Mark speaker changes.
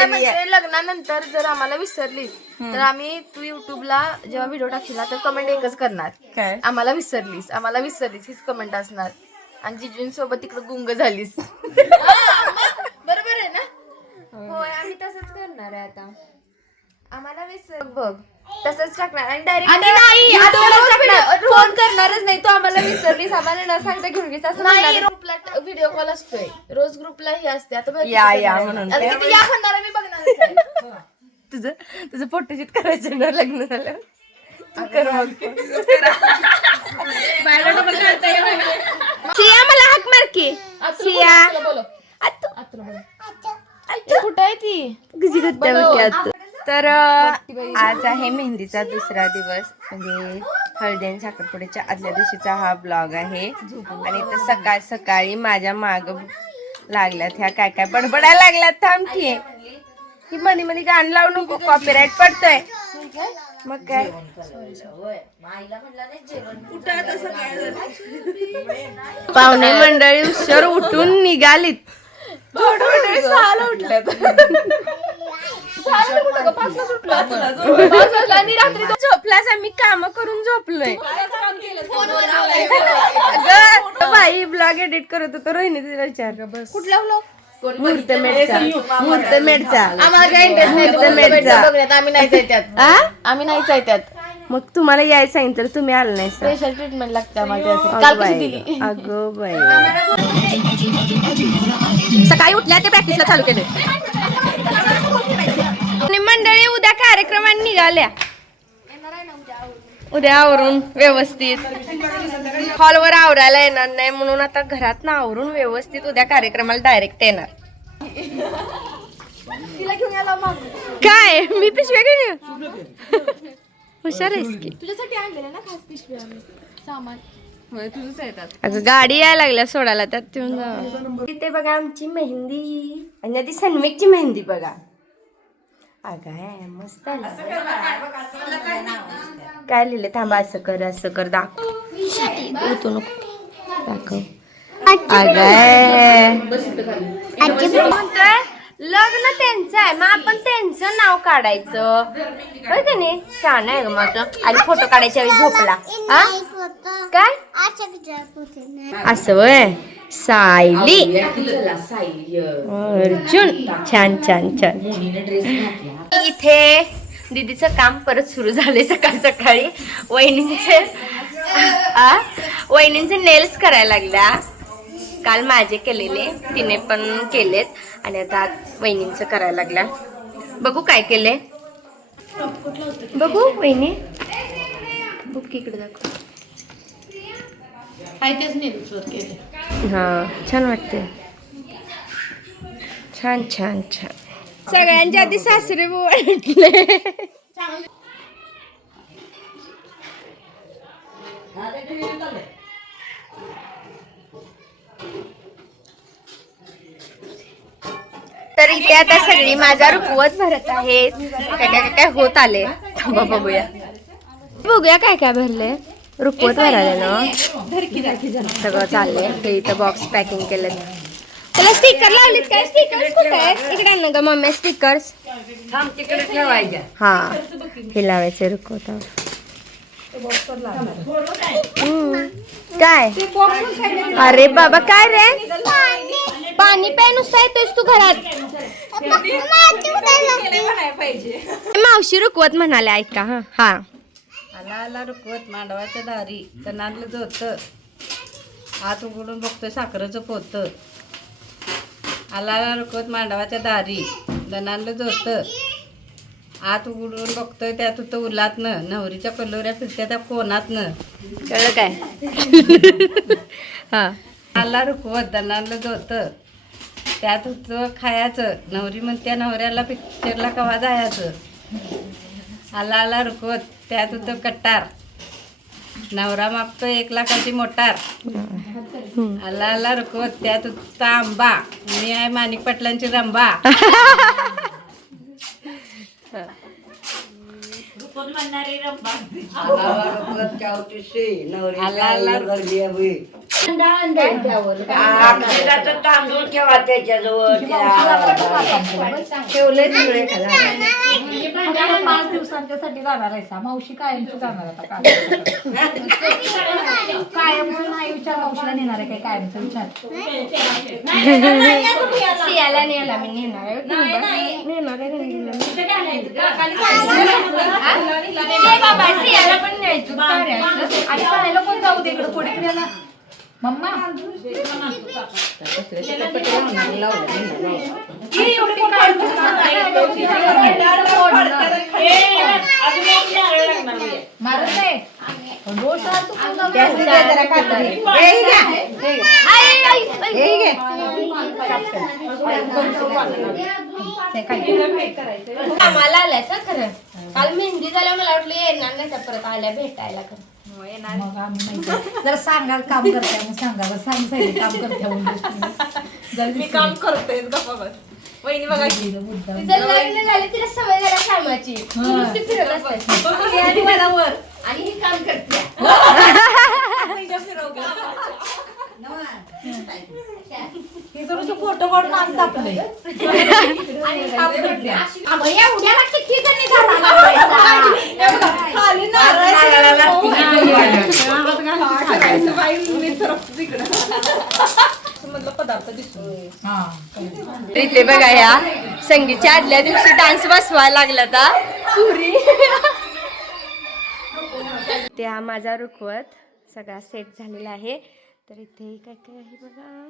Speaker 1: काय
Speaker 2: आहे.
Speaker 1: म्हणते लग्नानंतर जर आम्हाला विसरलीस तर आम्ही तू युट्यूबला जेव्हा व्हिडिओ टाकशील तर कमेंट एकच करणार.
Speaker 2: काय?
Speaker 1: आम्हाला विसरलीस आम्हाला विसरलीस हीच कमेंट असणार. आणि जिजूंसोबत तिकडे गुंग झालीस. बरोबर आहे ना? होय आम्ही तसंच करणार आहे आता. आम्हाला विसर बघ तसंच टाकणार. आणि डायरेक्ट फोन करणारच नाही. तू आम्हाला विसरलीस आम्हाला न सांगता घेऊन गेलीस. असं नाही ग्रुपला व्हिडिओ कॉल असतोय. रोज ग्रुपला हे असते आता बघ
Speaker 2: या, या. म्हणून.
Speaker 1: आता किती या म्हणणार आहे मी बघणार
Speaker 2: तुझं तुझं फोटोशूट करायचं ना लग्न झालं. तू कर मग.
Speaker 1: सिया मला हाक मार की. सिया. कुठे आहे ती?
Speaker 2: बघ आत. तर आज आहे मेहंदीचा दुसरा दिवस. म्हणजे हळदी आणि साखरपुड्याच्या आदल्या दिवशीचा हा ब्लॉग आहे. आणि तर सकाळ सकाळी माझ्या माग लागल्यात ह्या काय काय बडबडायला लागल्यात थांब की ही मनी मनी गाणं लावू नको कॉपीराईट पडतोय. मग काय? पाहुणे मंडळी उशीर उठून निघालीत. थोडं उठल्यात.
Speaker 1: आणि रात्री
Speaker 2: झोपलास आम्ही काम करून झोपलोय. अगं, बाई ब्लॉग एडिट करत होतो. रोहिणी तिला विचार
Speaker 1: कुठला ब्लॉग
Speaker 2: मुहूर्त मेडचा मुहूर्त मेडचा
Speaker 1: आम्हाला काय इंटरेस्ट नाही
Speaker 2: मुहूर्त
Speaker 1: तुम्हाला
Speaker 2: मेडचा.
Speaker 1: बघण्यात आम्ही नाही जायच्यात.
Speaker 2: आ?
Speaker 1: आम्ही नाही जायच्यात.
Speaker 2: मग तुम्हाला यायचं सांगितलं तर तुम्ही आलं नाही सर.
Speaker 1: स्पेशल ट्रीटमेंट लागते आम्हाला काल कशी दिली?
Speaker 2: अगो बाई. सकाळी उठल्या ते प्रॅक्टिसला चालू केले. निघाल्या. उद्या आवरून. व्यवस्थित. हॉलवर आवरायला येणार नाही म्हणून आता घरात ना आवरून व्यवस्थित उद्या कार्यक्रमाला डायरेक्ट येणार. काय? मी पिशव्या घेऊन येऊ? हुशार आहेस की.
Speaker 1: तुझ्यासाठी आणलेलं ना खास सामान.
Speaker 2: अगं गाडी यायला लागल्या सोडायला त्यात इथे बघा आमची मेहंदी. आणि ती सनमिकची मेहंदी बघा. अगं आहे, मस्त आलं. काय लिहिलं? थांबा असं कर असं कर दाखव नको. दाखव. अगं म्हणतोय लग्न त्यांचं आहे. मग आपण त्यांचं नाव काढायचं. होय का नाही? छान आहे ग माझं आणि फोटो काढायच्या वेळी झोपला. हा? काय? असं वय सायली. अर्जुन. छान छान छान. इथे दीदीचं काम परत सुरू झाले सकाळ सकाळी. वहिनींचे आ? वहिनींचे नेल्स करायला लागल्या. काल माझे केलेले तिने पण केलेत. आणि आता आज वहिनींचं करायला लागल्या. बघू काय केले बघू वहिनी. बघ इकडे दाखव. हा छान वाटते छान छान छान. सगळ्यांच्या आधी सासरे वाटले. तर इथे आता सगळी माझा रुकवत भरत आहे काय काय काय होत आले थांबा बघूया. बघूया काय काय भरले रुकवत भराले ना सगळं चाललंय. हे इथं बॉक्स पॅकिंग केलं त्याला स्टिकर लावलीत काय? स्टिकर्स कुठे आहेत? इकडे आण ग मम्मी स्टिकर्स हा. हे लावायचे रुकवत काय? अरे बाबा काय रे? पाणी प्याय नुसता येतोयस तू घरात. मावशी रुकवत म्हणाले ऐका हा हा.
Speaker 3: आला आला रुकवत मांडवाच्या दारी. कणातलं जोत हात उघडून बघतोय साखरेचं पोत आला आला रुकवत मांडवाच्या दारी. दणांडलं जोत हात उघडून बघतोय त्यात होतं उलातनं नवरीच्या कलोऱ्या फिरत्या त्या कोणातनं.
Speaker 2: कळलं काय? हा.
Speaker 3: आला रुकवत दणांडलं जोत. त्यात होतं खायचं. नवरी म्हणत्या नवऱ्याला पिक्चरला कवा जायचं? आला आला रुकवत त्यात होतं कट्टार. नवरा मागतो एक लाखाची मोटार. आला आला रुकवत त्यात होता आंबा. मी आहे माणिक पाटलांची रंबा. आला आला
Speaker 4: अक्षराचं तांदूळ ठेवा त्याच्याजवळ
Speaker 3: ठेवलंय सगळे.
Speaker 5: पाच दिवसांच्यासाठी जाणार आहे सा. मावशी कायमची जाणार आता कायमचं. नाही विचार मावशीला नेणार आहे काय? कायमचा विचार.
Speaker 2: सियाला नेला मी नेणार आहे. नेणार आहे नाही? बाबा सियाला पण न्यायचं.
Speaker 5: आणि करायला कोण जाऊ दे इकडे? पुढे मम्मा एवढी कोण काढून मारत नाही पण रोज शाळा चुकून जाऊ दे.
Speaker 2: कामाला आल्या का खरं. काल मेहंदी झाल्या मला वाटलं येणार नाही त्या परत आल्या भेटायला खरं.
Speaker 5: मग आम्ही नाही करत. जरा सांगाल काम करते मग सांगा जरा सांग काम करते म्हणून. मी काम करते
Speaker 2: तिचं लग्न झालं तिला सवय झाल्या कामाची. ती नुसती फिरत असते. आणि ही काम करते
Speaker 5: हे आम्ही
Speaker 2: जणी.
Speaker 5: हा
Speaker 2: इथे बघा या संगीतच्या आदल्या दिवशी डान्स बसवायला लागला था पुरी त्या माझा रुखवत सगळा सेट झालेला आहे तर इथे काय काय आहे बघा